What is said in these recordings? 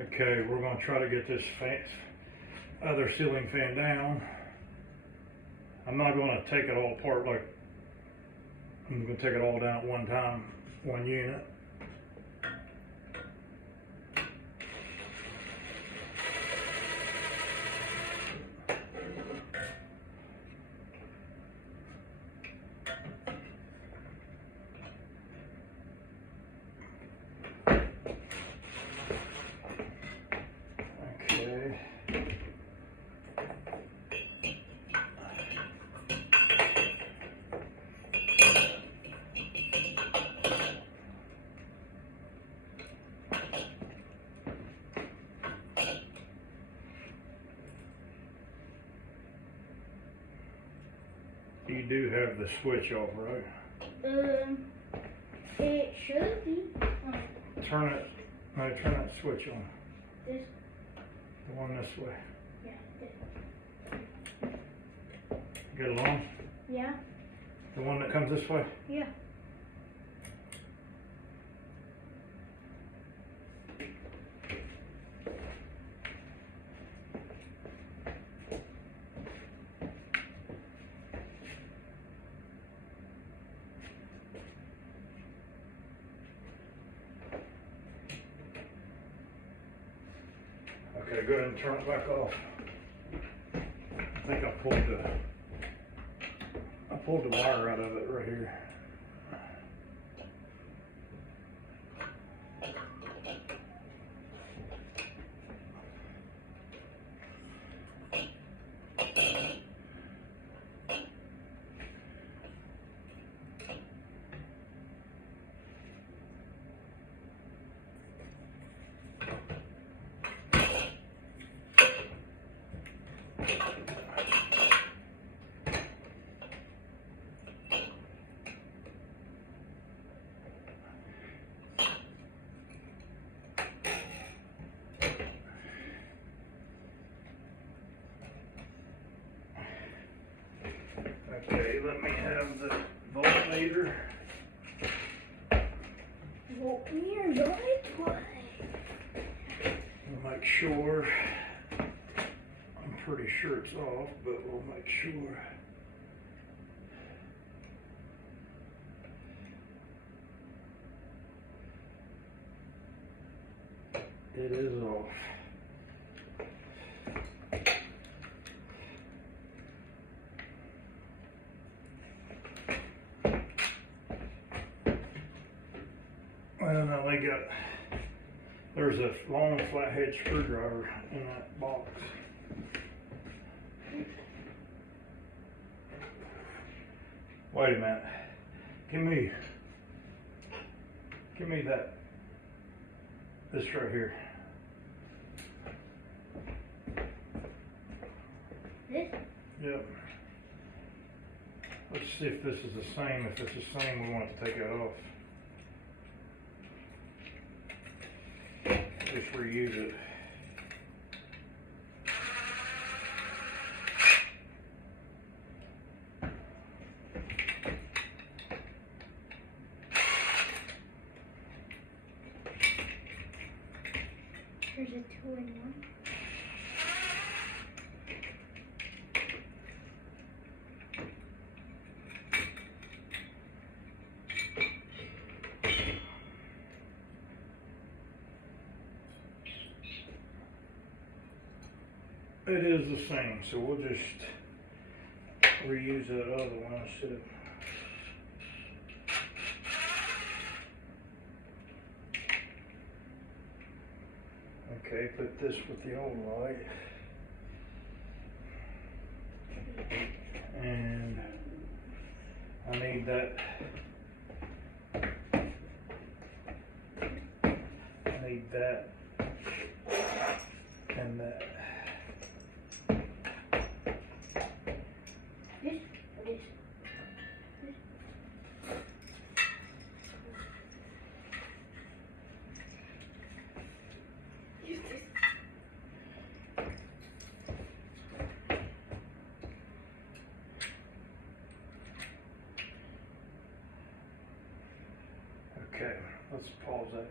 Okay, we're going to try to get this other ceiling fan down. I'm not going to take it all apart like I'm going to take it all down at one time, one unit. Okay. You do have the switch off, right? It should be. Turn it. No, turn that switch on. This? The one this way. Yeah. This. Get along? Yeah. The one that comes this way? Yeah. Okay, go ahead and turn it back off. I think I pulled the wire out of it right here. Okay, let me have the voltmeter. Voltmeter's right way. We'll make sure. I'm pretty sure it's off, but we'll make sure. It is off. Well, now there's a long flathead screwdriver in that box. Wait a minute. Give me this right here. This? Yep. Let's see if this is the same. If it's the same, we want to take it off. Just reuse it. There's a 2-in-1. It is the same, so we'll just reuse that other one instead of. Okay, put this with the old light. And I need that. I need that and that. This or this? Use this. Okay, let's pause that.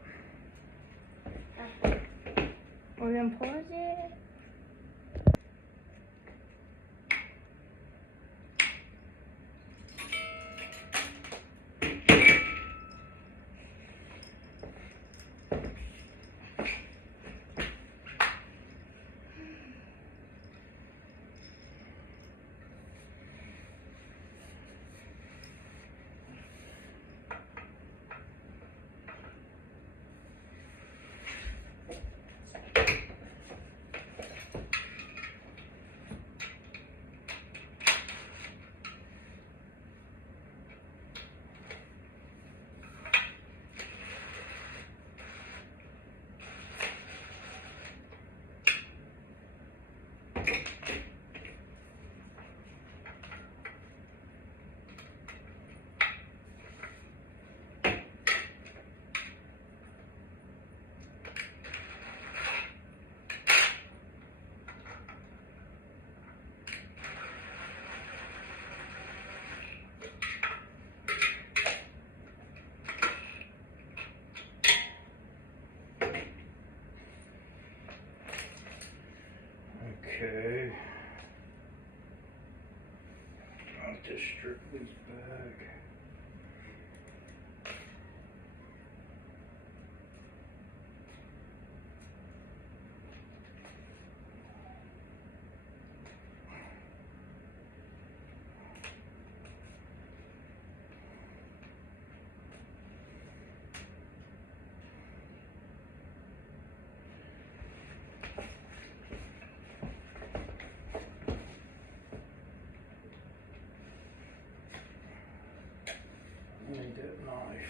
We're gonna pause it. Okay. I'll just strip these back. I need that knife.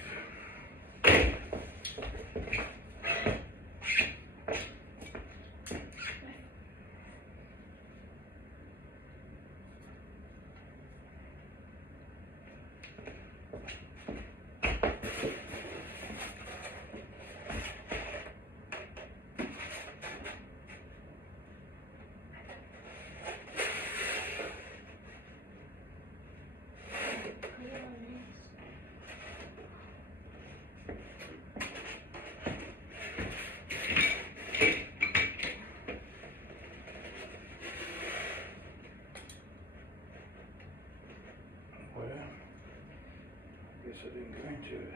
Well, I guess I didn't go into it.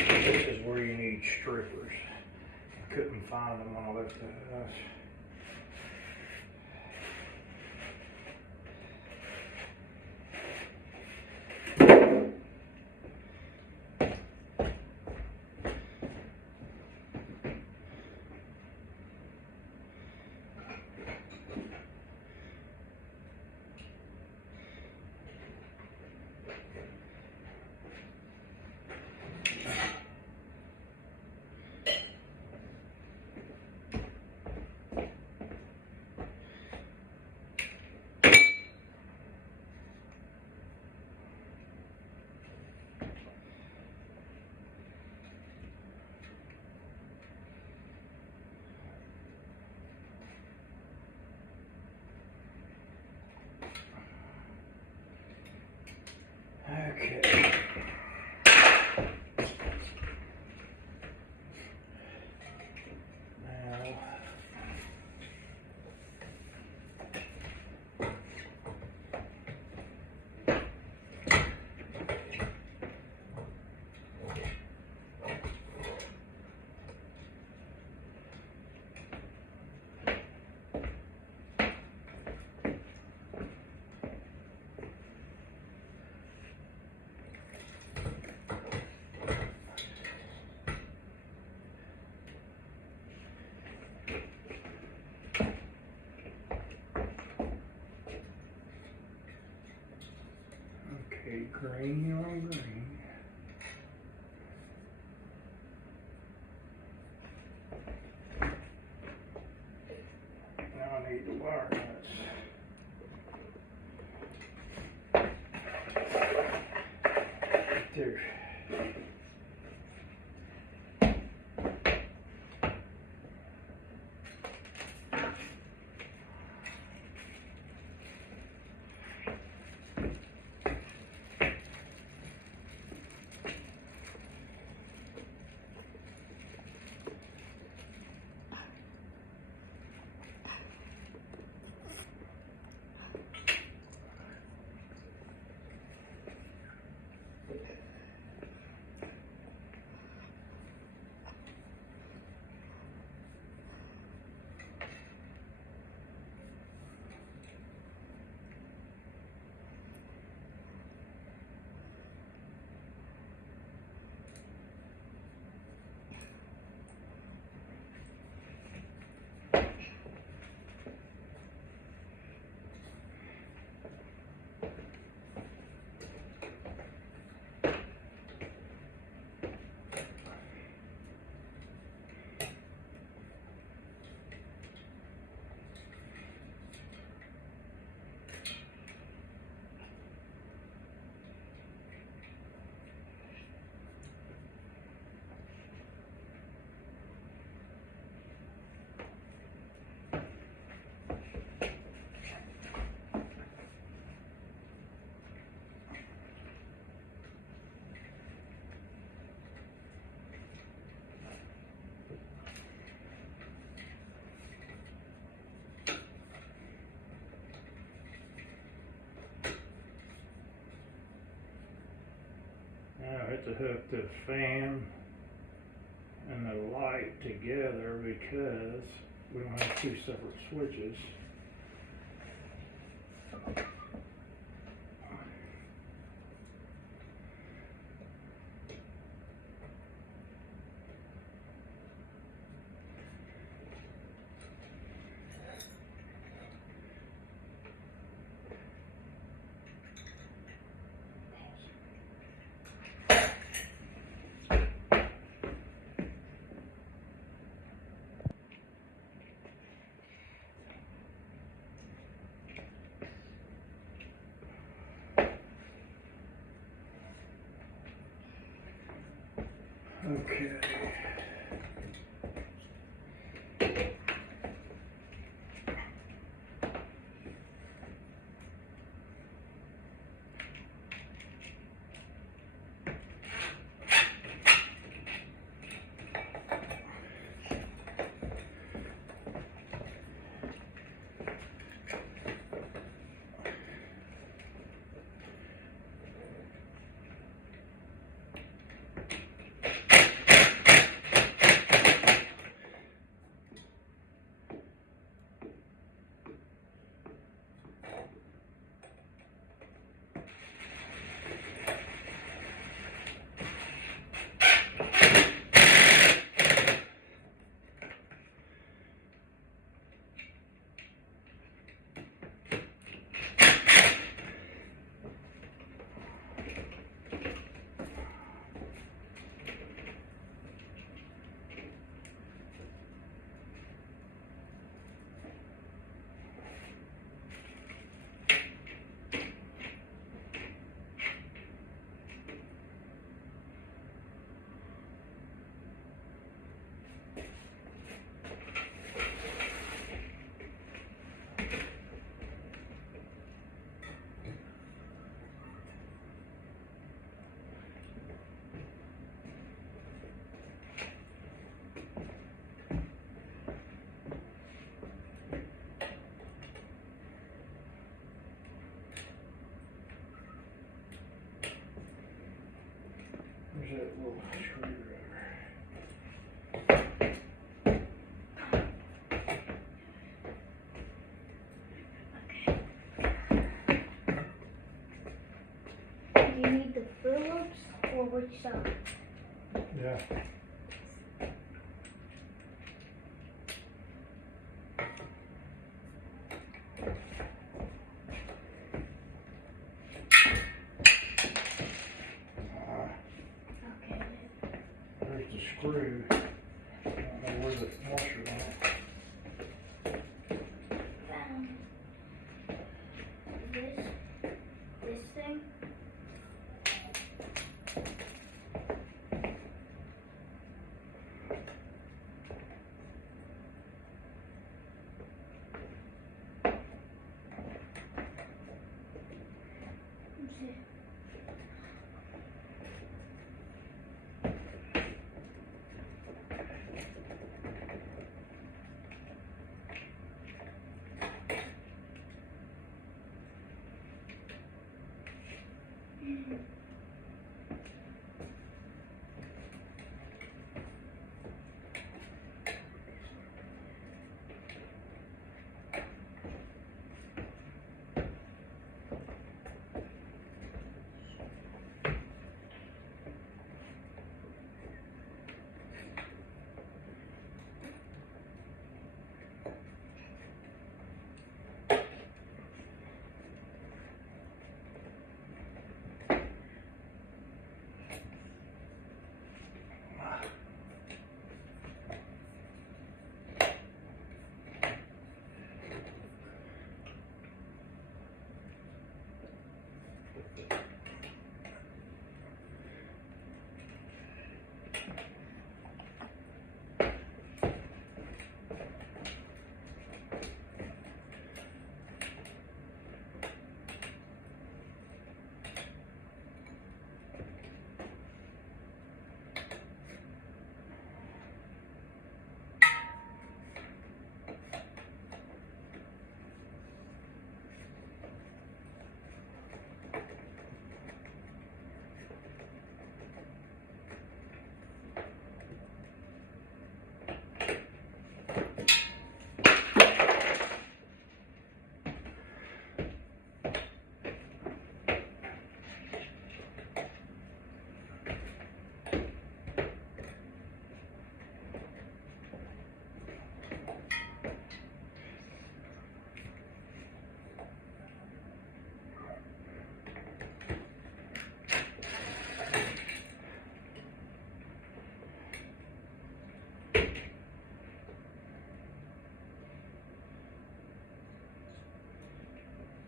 So this is where you need strippers. I couldn't find them when I left the house. Okay, green on green. Now I need the wire nuts. Right there. Now I have to hook the fan and the light together because we don't have two separate switches. Okay. There's that little screwdriver. Do you need the Phillips or which side? Yeah. screw. I don't know where the washer went. This thing.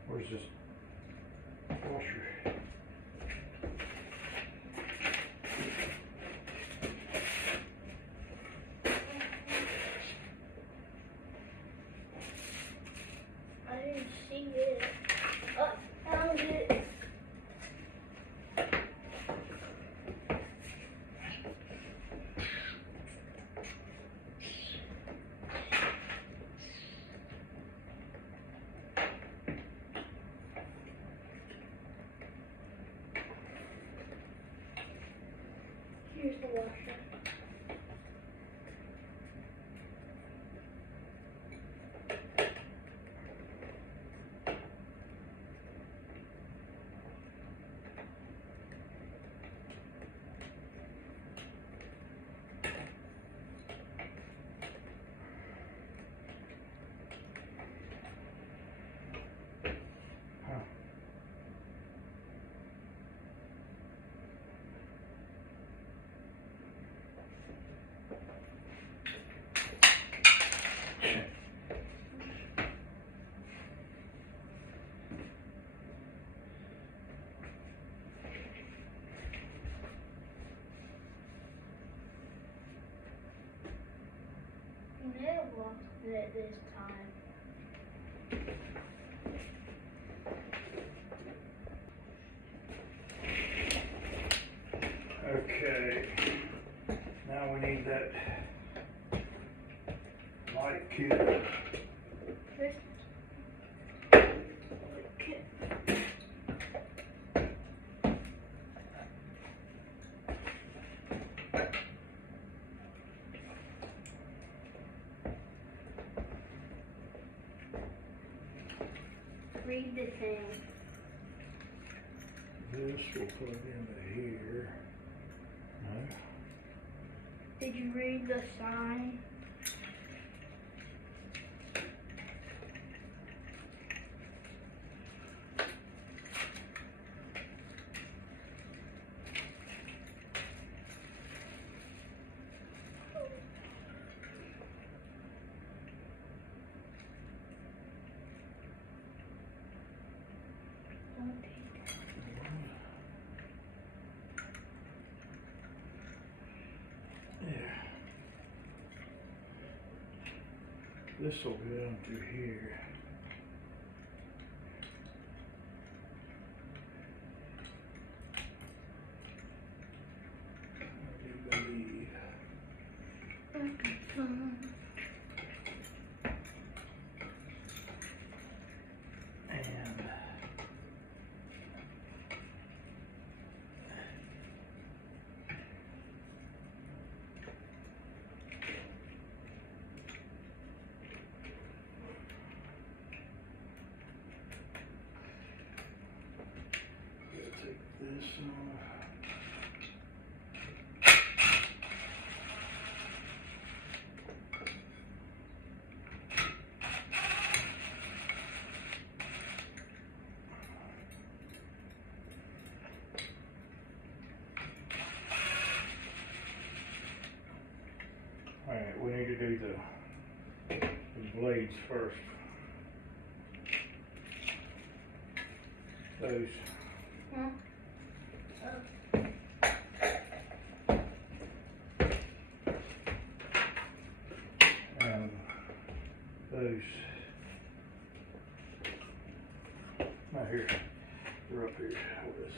Where's this washer? I didn't see it. Oh, found it. Here's the washer. You may have lost it this time. Okay, now we need that light kit. This. Read the thing. This will plug into here. No. Did you read the sign? Yeah. This will go down through here. I do believe. And gotta take this off. Alright, we need to do the blades first. Those. Huh? And those. Not here. They're up here. What is?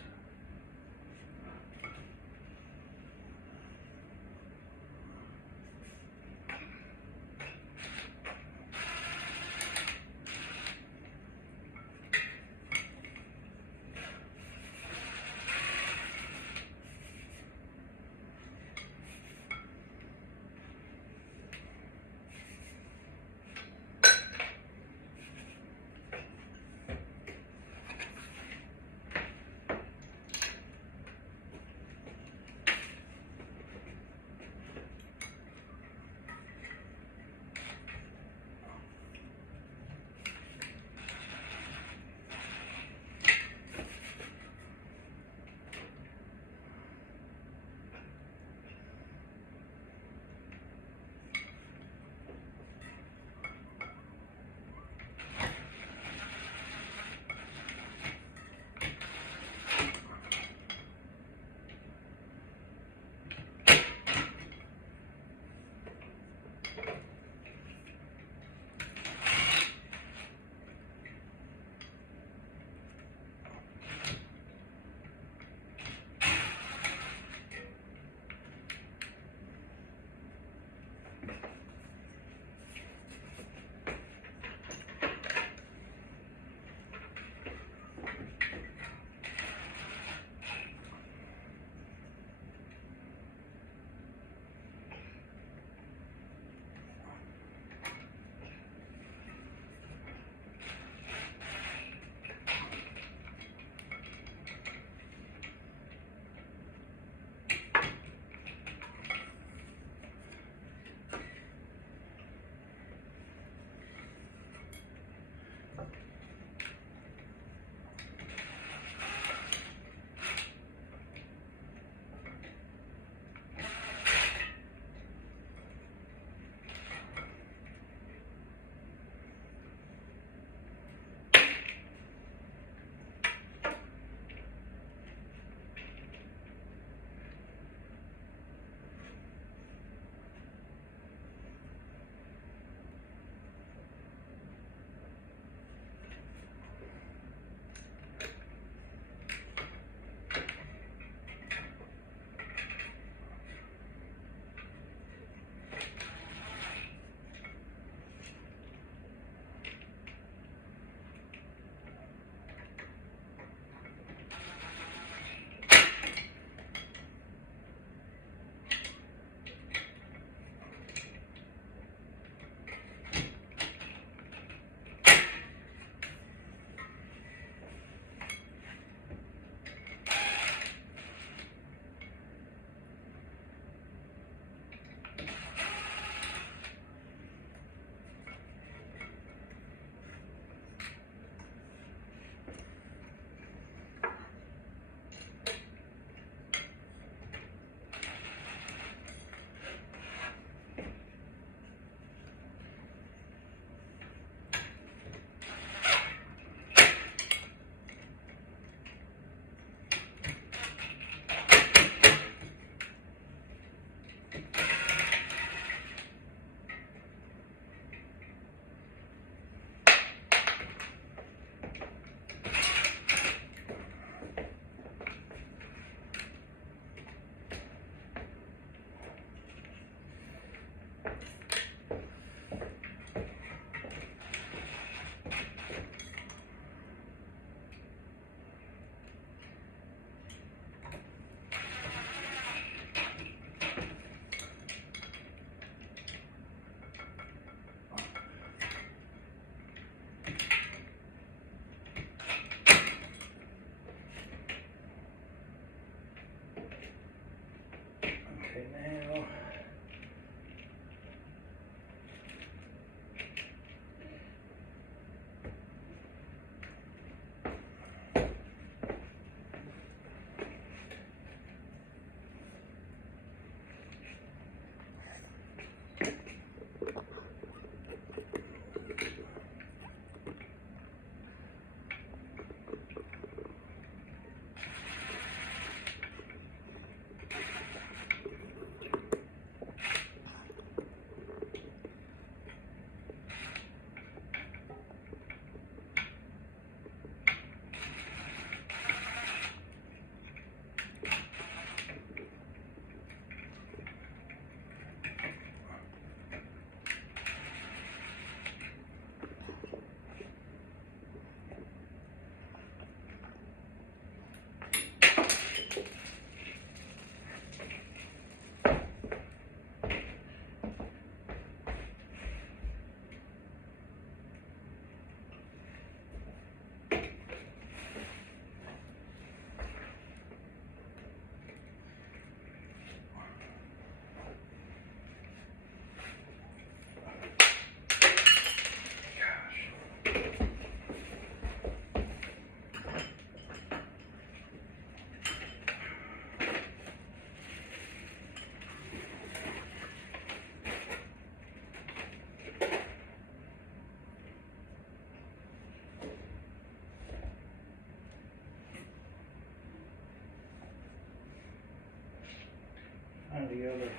the other.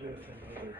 Do a thing later.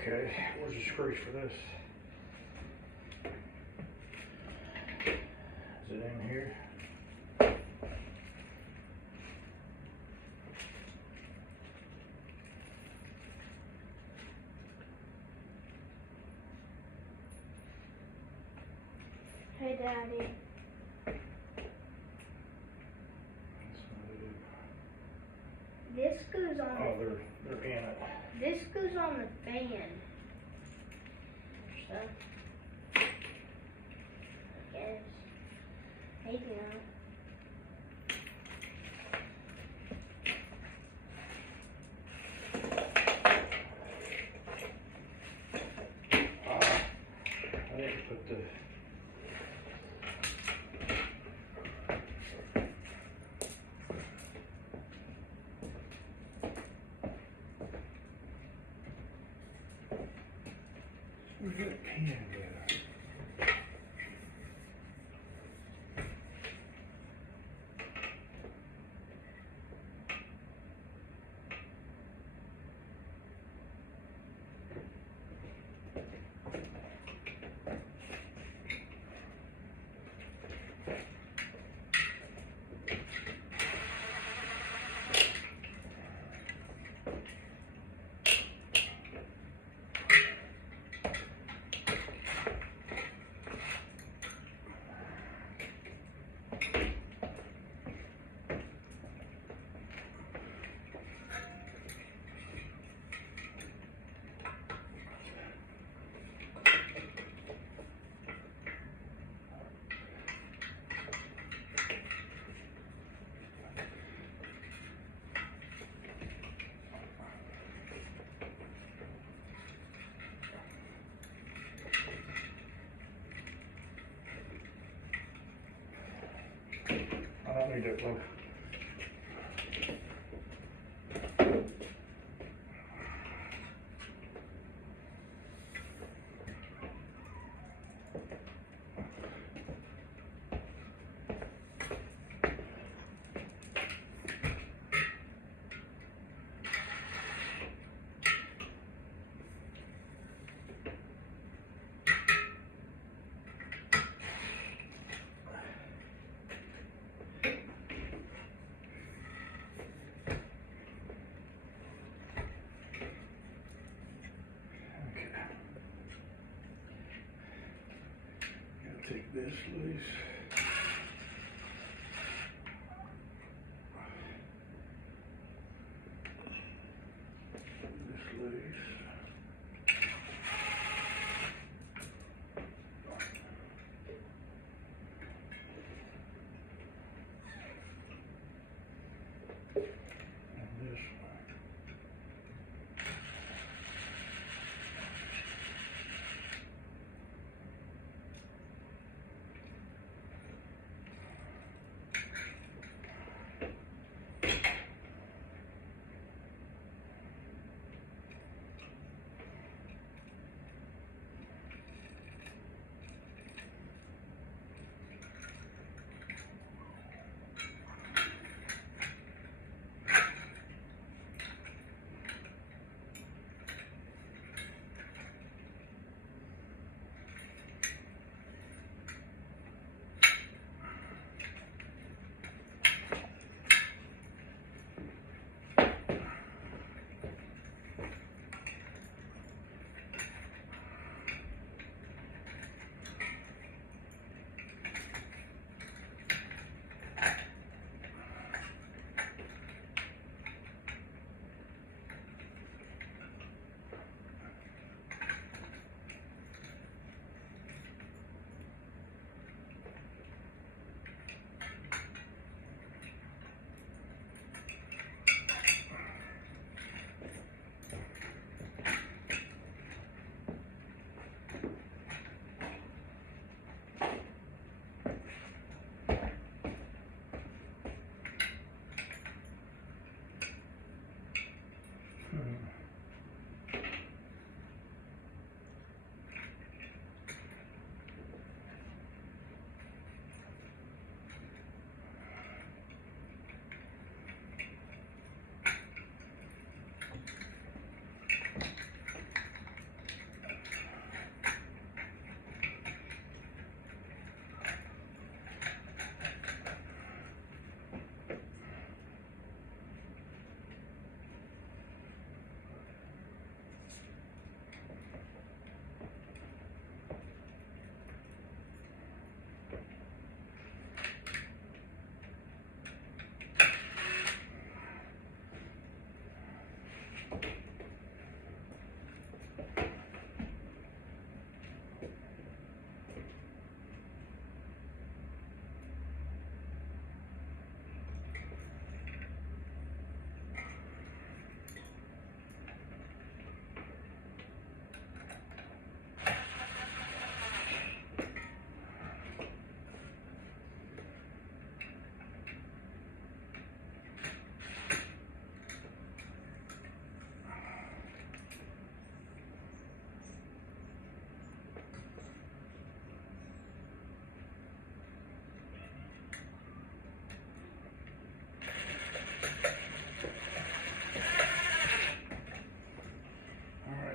Okay, where's the screws for this? Is it in here? Hey, Daddy. That's not it. This goes on. Oh, they're in it. This goes on the fan. So, I guess. Maybe not. I didn't put the. Where's that can go? don't need that plug. Take this loose. This loose. And this one.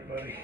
Buddy.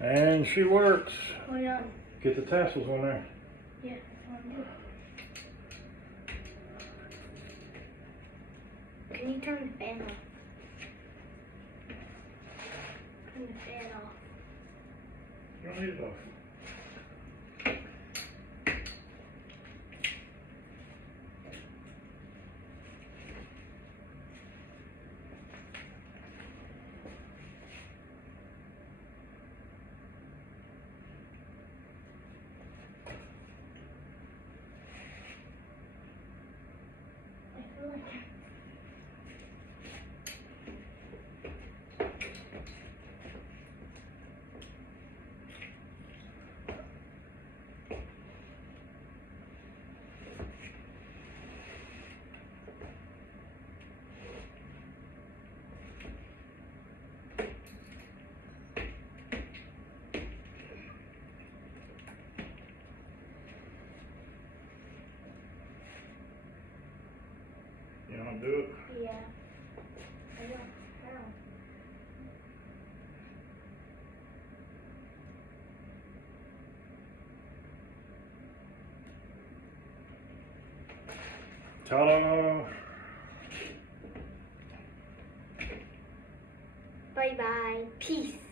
And she works. Hold on. Get the tassels on there. Yeah, I'll do it. Can you turn the fan off? Turn the fan off. You don't need it off. I feel like You want to do it? yeah. I don't know. Ta-da! Bye bye. Peace.